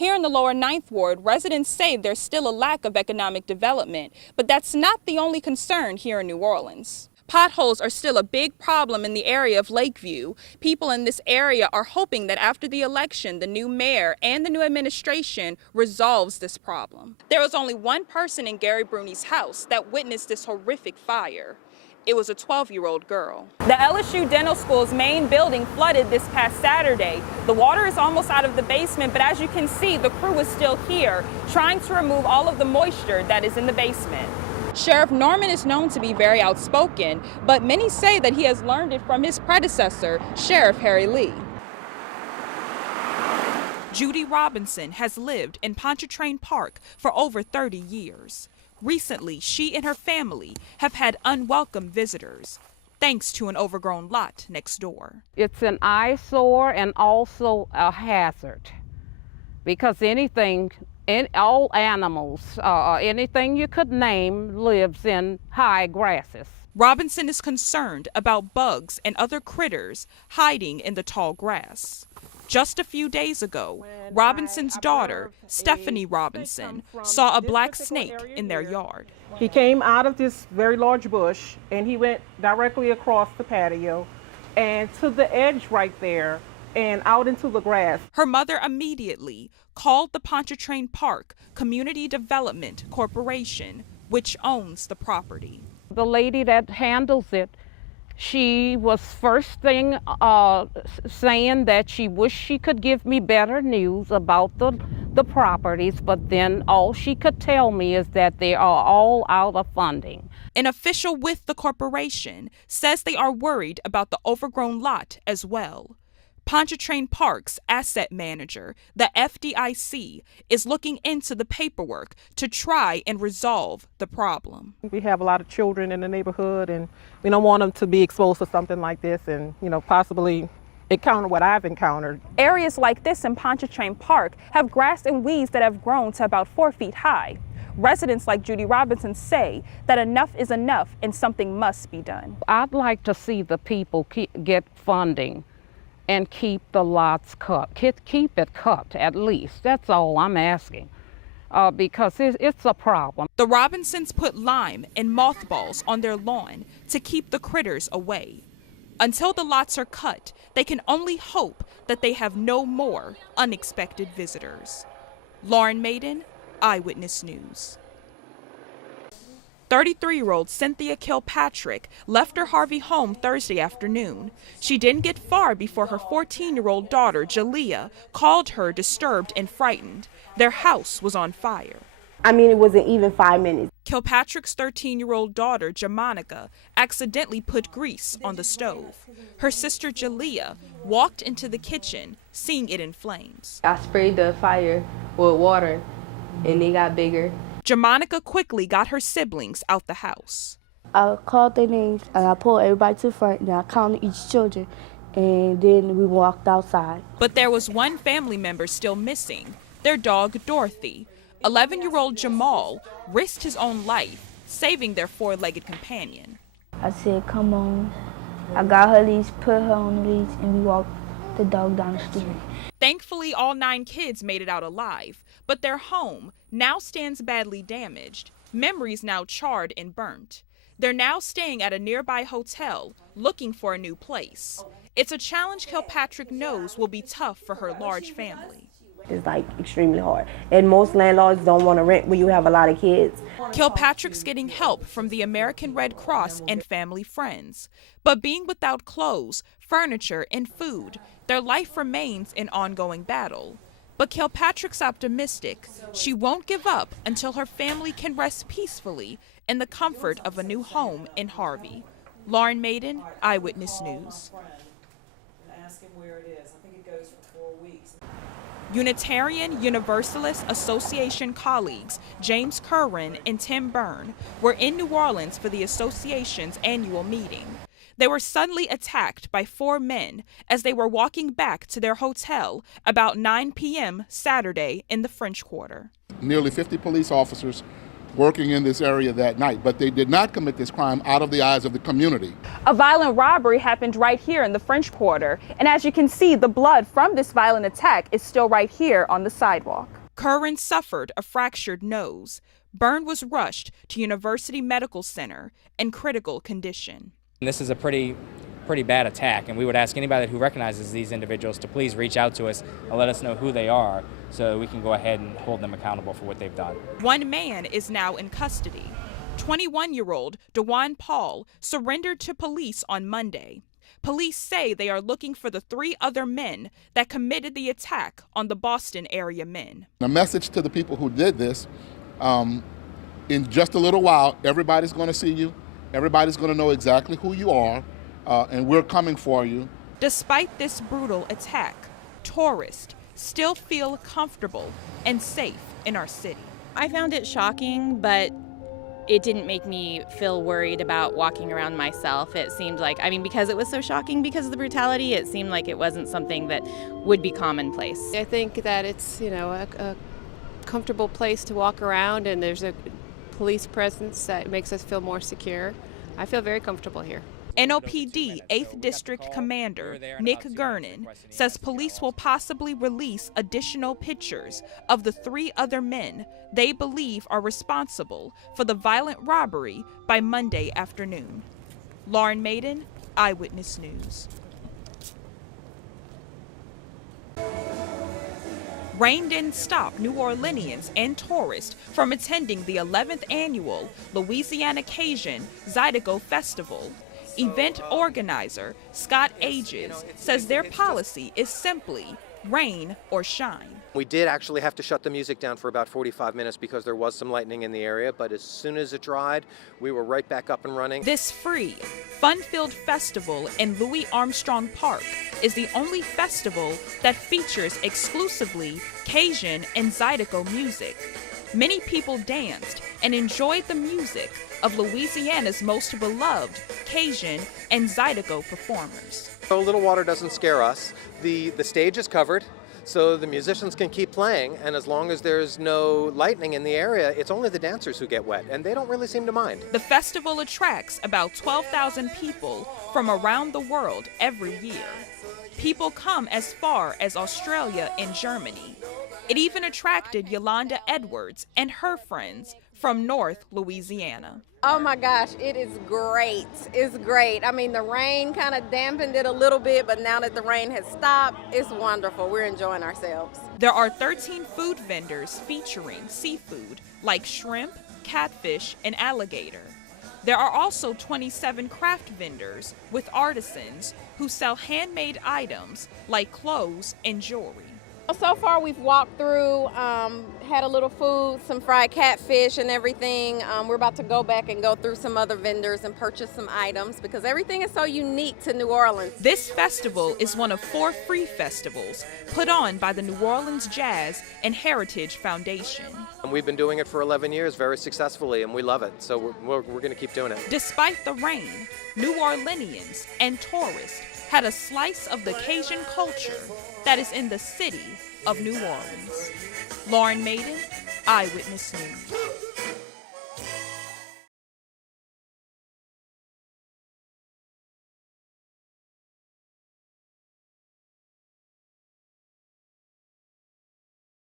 Here in the lower Ninth Ward, residents say there's still a lack of economic development, but that's not the only concern here in New Orleans. Potholes are still a big problem in the area of Lakeview. People in this area are hoping that after the election, the new mayor and the new administration resolves this problem. There was only one person in Gary Bruni's house that witnessed this horrific fire. It was a 12-year-old girl. The LSU Dental School's main building flooded this past Saturday. The water is almost out of the basement, but as you can see, the crew is still here trying to remove all of the moisture that is in the basement. Sheriff Norman is known to be very outspoken, but many say that he has learned it from his predecessor, Sheriff Harry Lee. Judy Robinson has lived in Pontchartrain Park for over 30 years. Recently, she and her family have had unwelcome visitors, thanks to an overgrown lot next door. It's an eyesore and also a hazard, because all animals, anything you could name lives in high grasses. Robinson is concerned about bugs and other critters hiding in the tall grass. Just a few days ago, Robinson's daughter, Stephanie Robinson, saw a black snake in their yard. He came out of this very large bush and he went directly across the patio and to the edge right there and out into the grass. Her mother immediately called the Pontchartrain Park Community Development Corporation, which owns the property. The lady that handles it, she was first thing saying that she wished she could give me better news about the properties, but then all she could tell me is that they are all out of funding. An official with the corporation says they are worried about the overgrown lot as well. Pontchartrain Park's asset manager, the FDIC, is looking into the paperwork to try and resolve the problem. We have a lot of children in the neighborhood and we don't want them to be exposed to something like this and, possibly encounter what I've encountered. Areas like this in Pontchartrain Park have grass and weeds that have grown to about 4 feet high. Residents like Judy Robinson say that enough is enough and something must be done. I'd like to see the people get funding and keep the lots cut. Keep it cut, at least. That's all I'm asking, because it's a problem. The Robinsons put lime and mothballs on their lawn to keep the critters away. Until the lots are cut, they can only hope that they have no more unexpected visitors. Lauren Maiden, Eyewitness News. 33-year-old Cynthia Kilpatrick left her Harvey home Thursday afternoon. She didn't get far before her 14-year-old daughter, Jalea, called her disturbed and frightened. Their house was on fire. It wasn't even 5 minutes. Kilpatrick's 13-year-old daughter, Jamanica, accidentally put grease on the stove. Her sister, Jalea, walked into the kitchen, seeing it in flames. I sprayed the fire with water, and it got bigger. Jamanica quickly got her siblings out the house. I called their names and I pulled everybody to the front and I counted each children and then we walked outside. But there was one family member still missing, their dog Dorothy. 11-year-old Jamal risked his own life, saving their 4-legged companion. I said, come on. I got her leash, put her on the leash, and we walked the dog down the street. Thankfully, all 9 kids made it out alive, but their home now stands badly damaged, memories now charred and burnt. They're now staying at a nearby hotel, looking for a new place. It's a challenge Kilpatrick knows will be tough for her large family. It's extremely hard. And most landlords don't want to rent when you have a lot of kids. Kilpatrick's getting help from the American Red Cross and family friends. But being without clothes, furniture, and food, their life remains an ongoing battle. But Kilpatrick's optimistic. She won't give up until her family can rest peacefully in the comfort of a new home in Harvey. Lauren Maiden, Eyewitness News. Unitarian Universalist Association colleagues James Curran and Tim Byrne were in New Orleans for the association's annual meeting. They were suddenly attacked by 4 men as they were walking back to their hotel about 9 p.m. Saturday in the French Quarter. Nearly 50 police officers working in this area that night, but they did not commit this crime out of the eyes of the community. A violent robbery happened right here in the French Quarter, and as you can see, the blood from this violent attack is still right here on the sidewalk. Curran suffered a fractured nose. Byrne was rushed to University Medical Center in critical condition. This is a pretty bad attack, and we would ask anybody who recognizes these individuals to please reach out to us and let us know who they are so we can go ahead and hold them accountable for what they've done. One man is now in custody. 21-year-old DeJuan Paul surrendered to police on Monday. Police say they are looking for the 3 other men that committed the attack on the Boston area men. A message to the people who did this, in just a little while, everybody's going to see you. Everybody's going to know exactly who you are, and we're coming for you. Despite this brutal attack, tourists still feel comfortable and safe in our city. I found it shocking, but it didn't make me feel worried about walking around myself. It seemed like, because it was so shocking because of the brutality, it seemed like it wasn't something that would be commonplace. I think that it's, a comfortable place to walk around, and there's a police presence that makes us feel more secure. I feel very comfortable here. NOPD 8th District Commander Nick Gernon says police will possibly release additional pictures of the 3 other men they believe are responsible for the violent robbery by Monday afternoon. Lauren Maiden, Eyewitness News. Rain didn't stop New Orleanians and tourists from attending the 11th annual Louisiana Cajun Zydeco Festival. Event organizer Scott Ages says their policy is simply rain or shine. We did actually have to shut the music down for about 45 minutes because there was some lightning in the area, but as soon as it dried, we were right back up and running. This free, fun-filled festival in Louis Armstrong Park is the only festival that features exclusively Cajun and Zydeco music. Many people danced and enjoyed the music of Louisiana's most beloved Cajun and Zydeco performers. So little water doesn't scare us. The stage is covered, so the musicians can keep playing, and as long as there's no lightning in the area, it's only the dancers who get wet, and they don't really seem to mind. The festival attracts about 12,000 people from around the world every year. People come as far as Australia and Germany. It even attracted Yolanda Edwards and her friends from North Louisiana. Oh my gosh, it is great. It's great. The rain kind of dampened it a little bit, but now that the rain has stopped, it's wonderful. We're enjoying ourselves. There are 13 food vendors featuring seafood like shrimp, catfish, and alligator. There are also 27 craft vendors with artisans who sell handmade items like clothes and jewelry. So far we've walked through, had a little food, some fried catfish and everything. We're about to go back and go through some other vendors and purchase some items because everything is so unique to New Orleans. This festival is one of 4 free festivals put on by the New Orleans Jazz and Heritage Foundation. And we've been doing it for 11 years very successfully, and we love it, so we're going to keep doing it. Despite the rain, New Orleanians and tourists had a slice of the Cajun culture that is in the city of New Orleans. Lauren Maiden, Eyewitness News.